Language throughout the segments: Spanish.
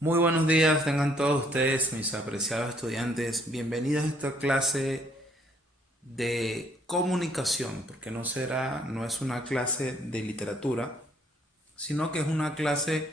Muy buenos días, tengan todos ustedes, mis apreciados estudiantes. Bienvenidos a esta clase de comunicación, porque no es una clase de literatura, sino que es una clase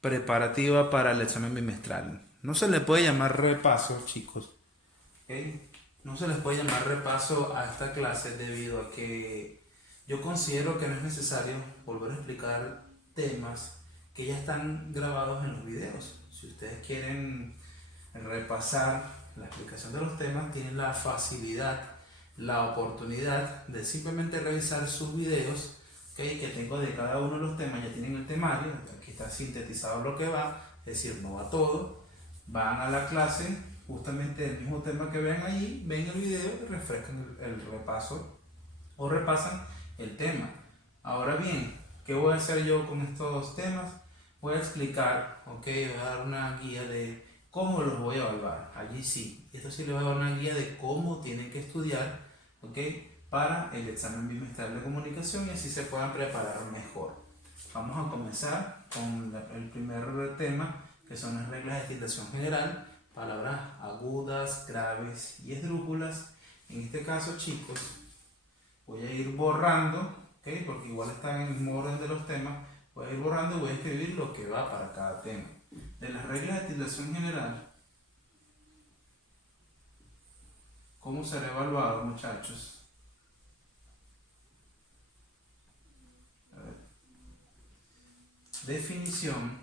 preparativa para el examen bimestral. No se le puede llamar repaso, chicos, ¿ok? No se les puede llamar repaso a esta clase debido a que yo considero que no es necesario volver a explicar temas que ya están grabados en los videos. Si ustedes quieren repasar la explicación de los temas, tienen la facilidad, la oportunidad de simplemente revisar sus videos, ¿okay? Que tengo de cada uno de los temas. Ya tienen el temario, aquí está sintetizado lo que va, es decir, no va todo. Van a la clase, justamente el mismo tema que ven allí, ven el video y refrescan el repaso o repasan el tema. Ahora bien, ¿qué voy a hacer yo con estos temas? Voy a explicar, ok, voy a dar una guía de cómo los voy a evaluar. Allí sí, esto sí les voy a dar una guía de cómo tienen que estudiar, ok, para el examen bimestral de comunicación y así se puedan preparar mejor. Vamos a comenzar con el primer tema, que son las reglas de tildación general, palabras agudas, graves y esdrújulas. En este caso, chicos, voy a ir borrando, ¿ok? Porque igual están en el mismo orden de los temas. Voy a ir borrando y voy a escribir lo que va para cada tema. De las reglas de tildación general, ¿cómo será evaluado, muchachos? A ver. Definición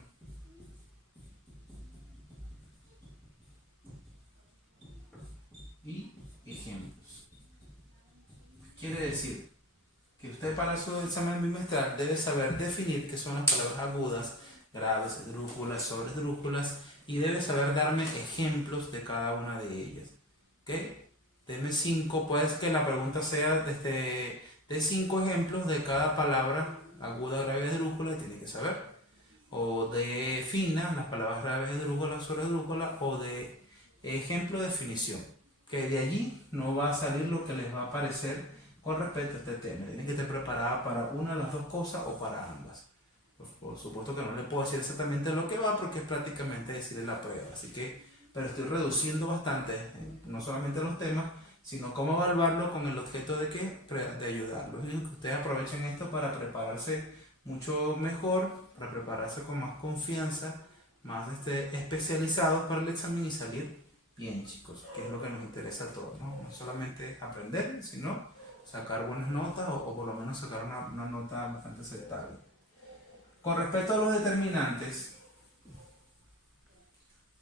y ejemplos. Quiere decir que usted para su examen bimestral debe saber definir qué son las palabras agudas, graves, esdrújulas, sobresdrújulas y debe saber darme ejemplos de cada una de ellas. ¿Ok? Deme 5, puede que la pregunta sea de 5 ejemplos de cada palabra aguda, grave, esdrújula, tiene que saber. O de fina, las palabras graves, esdrújulas, sobresdrújulas, o de ejemplo de definición. Que de allí no va a salir lo que les va a aparecer con respecto a este tema. Tienen que estar preparada para una de las dos cosas o para ambas. Por supuesto que no le puedo decir exactamente lo que va porque es prácticamente decirle la prueba. Así que, pero estoy reduciendo bastante, no solamente los temas, sino cómo evaluarlo con el objeto de que de ayudarlos. Y que ustedes aprovechen esto para prepararse mucho mejor, para prepararse con más confianza, más especializados para el examen y salir bien, chicos, que es lo que nos interesa a todos, ¿no? No solamente aprender, sino sacar buenas notas o por lo menos sacar una nota bastante aceptable. Con respecto a los determinantes,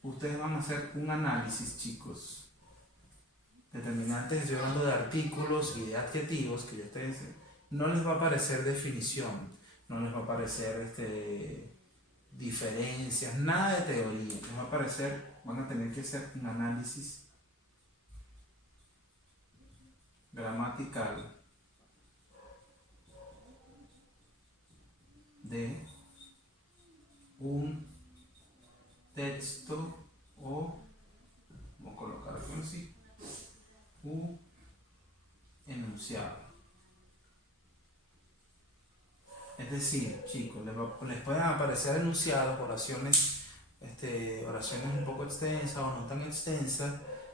ustedes van a hacer un análisis, chicos. Determinantes, estoy hablando de artículos y de adjetivos que ya ustedes no les va a aparecer definición, no les va a aparecer diferencias, nada de teoría, les va a aparecer, van a tener que hacer un análisis gramatical de un texto o, vamos a colocarlo así, un enunciado. Es decir, chicos, les pueden aparecer enunciados, oraciones, oraciones un poco extensas o no tan extensas,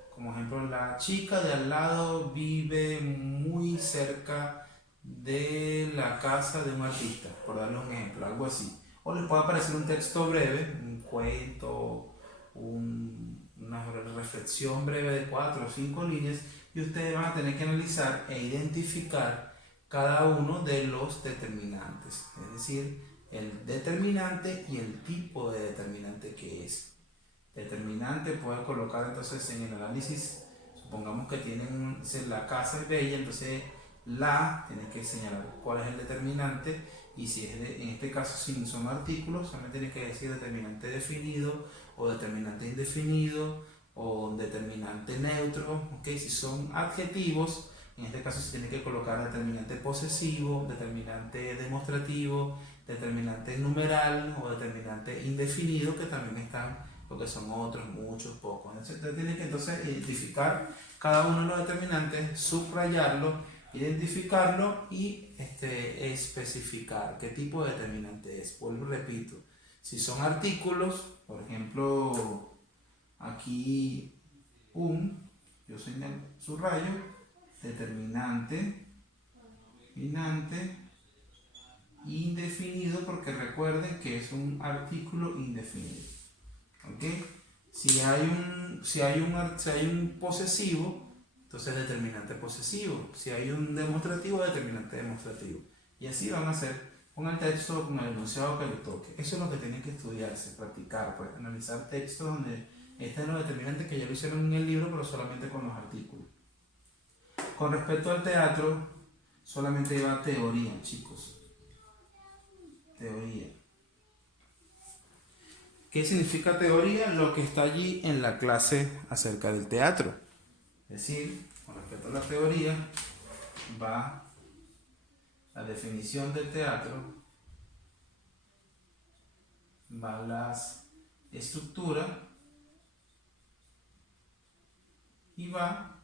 como ejemplo, la chica de al lado vive muy cerca de la casa de un artista, por darle un ejemplo, algo así. O les puede aparecer un texto breve, un cuento, una reflexión breve de 4 o 5 líneas, y ustedes van a tener que analizar e identificar cada uno de los determinantes, es decir, el determinante y el tipo de determinante que es. Determinante puede colocar entonces en el análisis, supongamos que tienen, la casa es bella, entonces la tiene que señalar cuál es el determinante y si es en este caso si son artículos, solamente tiene que decir determinante definido o determinante indefinido o determinante neutro, ¿okay? Si son adjetivos, en este caso se tiene que colocar determinante posesivo, determinante demostrativo, determinante numeral o determinante indefinido, que también están, porque son otros, muchos, pocos. Entonces tiene que entonces identificar cada uno de los determinantes, subrayarlo, identificarlo y especificar qué tipo de determinante es. Vuelvo y repito, Si son artículos, por ejemplo, aquí yo subrayo, determinante, determinante, indefinido, porque recuerden que es un artículo indefinido. ¿Ok? Si hay un posesivo, entonces determinante posesivo. Si hay un demostrativo, determinante demostrativo. Y así van a hacer con el texto, con el enunciado que le toque. Eso es lo que tienen que estudiarse, practicar, pues analizar textos donde estén los determinantes que ya lo hicieron en el libro, pero solamente con los artículos. Con respecto al teatro, solamente lleva teoría, chicos. Teoría. ¿Qué significa teoría? Lo que está allí en la clase acerca del teatro. Es decir, con respecto a la teoría, va la definición del teatro, va las estructuras y va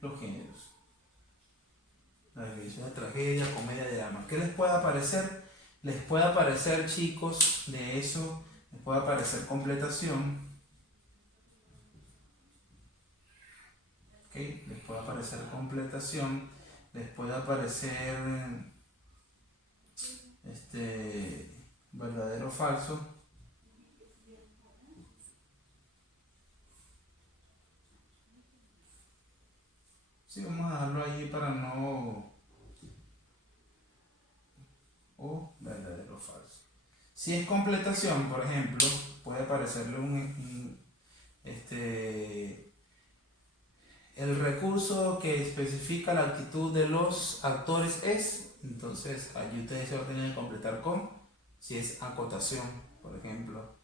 los géneros. La definición de tragedia, comedia, drama. ¿Qué les puede aparecer? Les puede aparecer, chicos, de eso, les puede aparecer completación. ¿Ok? Les puede aparecer completación, les puede aparecer verdadero o falso. Sí, vamos a dejarlo ahí para no... o verdadero o falso. Si es completación, por ejemplo, puede aparecerle el recurso que especifica la actitud de los actores es, entonces allí ustedes se van a tener que completar con, si es acotación, por ejemplo.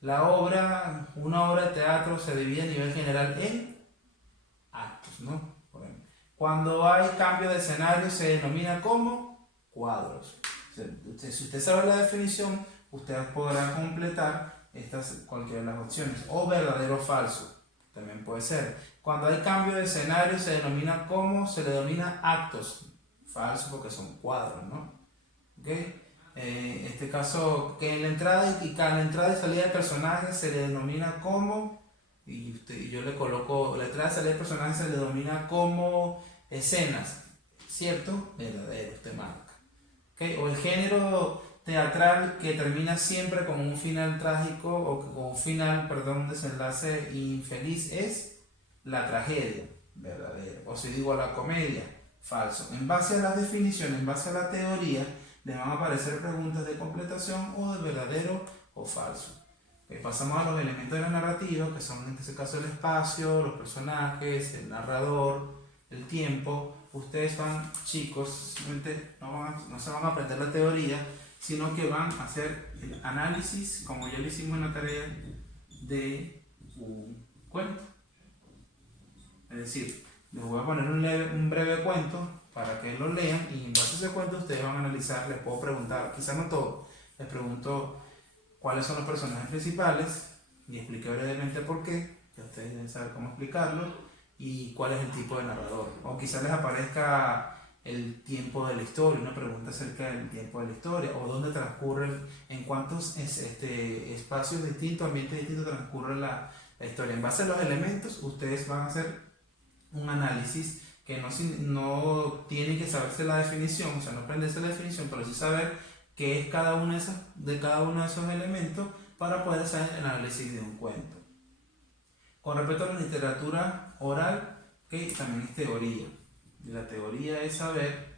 Una obra de teatro se divide a nivel general en actos, ¿no? Por ejemplo, cuando hay cambio de escenario se denomina como cuadros. Si usted sabe la definición, usted podrá completar cualquiera de las opciones. O verdadero o falso, también puede ser. Cuando hay cambio de escenario se le denomina actos. Falso porque son cuadros, ¿no? ¿Okay? En este caso, que en la entrada y salida de personajes se le denomina como, y yo le coloco, la entrada y salida de personajes se le denomina como escenas, ¿cierto? Verdadero, usted marca. ¿Okay? O el género teatral que termina siempre con un final trágico o con un final, un desenlace infeliz es la tragedia, verdadero. O si digo la comedia, falso. En base a las definiciones, en base a la teoría, le van a aparecer preguntas de completación o de verdadero o falso. Pasamos a los elementos de la narrativa, que son en este caso el espacio, los personajes, el narrador, el tiempo. Ustedes van, chicos, simplemente no se van a aprender la teoría, sino que van a hacer el análisis, como ya lo hicimos en la tarea, de un cuento. Es decir, les voy a poner un breve cuento para que lo lean y en base a ese cuento ustedes van a analizar, les puedo preguntar, quizás no todo, les pregunto cuáles son los personajes principales y expliqué brevemente por qué, que ustedes deben saber cómo explicarlo, y cuál es el tipo de narrador. O quizás les aparezca el tiempo de la historia, una pregunta acerca del tiempo de la historia, o dónde transcurre, en cuántos espacios distintos, ambientes distintos transcurre la historia. En base a los elementos, ustedes van a hacer un análisis que no tienen que saberse la definición, o sea, no aprenderse la definición, pero sí saber qué es cada uno de esos elementos para poder hacer el análisis de un cuento. Con respecto a la literatura oral, que también es teoría. Y la teoría es saber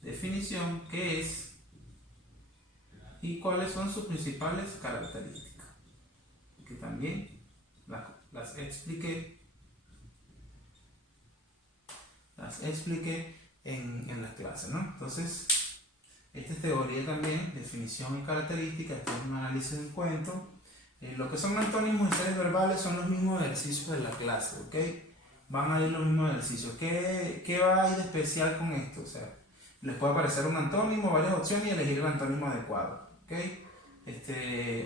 definición, qué es y cuáles son sus principales características. Que también las expliqué en las clases, ¿no? Entonces, esta es teoría también, definición y características, esto es un análisis de un cuento. Lo que son antónimos y series verbales son los mismos ejercicios de la clase, ¿ok? Van a ir los mismos ejercicios. ¿Qué va a ir de especial con esto? O sea, les puede aparecer un antónimo, varias opciones y elegir el antónimo adecuado, ¿ok?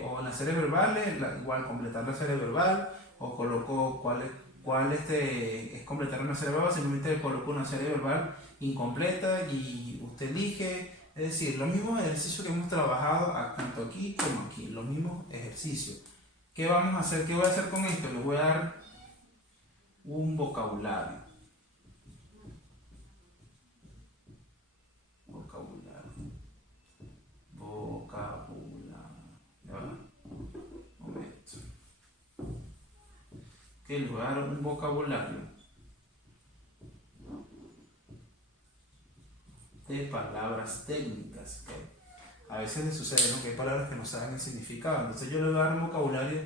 O en las series verbales, igual completar la serie verbal, o coloco cuál es completar una serie verbal, simplemente coloco una serie verbal incompleta y usted elige Es decir, los mismos ejercicios que hemos trabajado tanto aquí como aquí, los mismos ejercicios. ¿Qué vamos a hacer? ¿Qué voy a hacer con esto? Les voy a dar un vocabulario. Vocabulario. Ya va. Momento. Que les voy a dar un vocabulario de palabras técnicas. ¿Okay? A veces les sucede, ¿no?, que hay palabras que no saben el significado. Entonces yo les voy a dar un vocabulario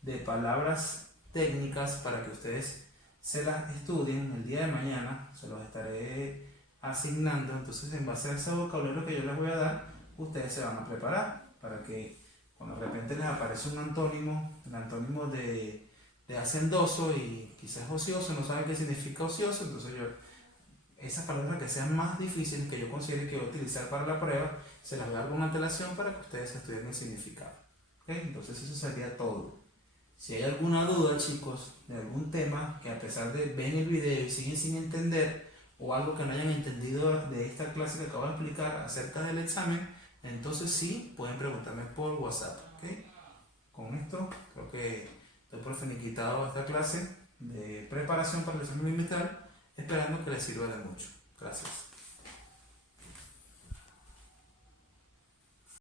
de palabras técnicas para que ustedes se las estudien el día de mañana. Se los estaré asignando. Entonces, en base a ese vocabulario que yo les voy a dar, ustedes se van a preparar para que cuando de repente les aparece un antónimo, el antónimo de hacendoso y quizás ocioso, no saben qué significa ocioso, entonces yo esas palabras que sean más difíciles que yo considere que voy a utilizar para la prueba, se las voy a dar con antelación para que ustedes estudien el significado. ¿Okay? Entonces eso sería todo. Si hay alguna duda, chicos, de algún tema que a pesar de ver el video y siguen sin entender, o algo que no hayan entendido de esta clase que acabo de explicar acerca del examen, entonces sí, pueden preguntarme por WhatsApp. ¿Okay? Con esto creo que estoy por finiquitado esta clase de preparación para el examen bimestral, esperando que les sirva de mucho. Gracias.